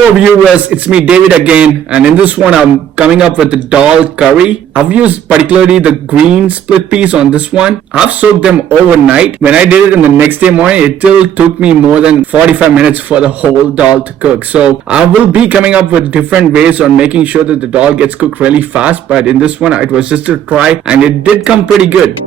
Hello viewers, it's me David again, and in this one I'm coming up with the dal curry. I've used particularly the green split peas on this one. I've soaked them overnight. When I did it in the next day morning, it still took me more than 45 minutes for the whole dal to cook. So I will be coming up with different ways on making sure that the dal gets cooked really fast, but in this one it was just a try and it did come pretty good.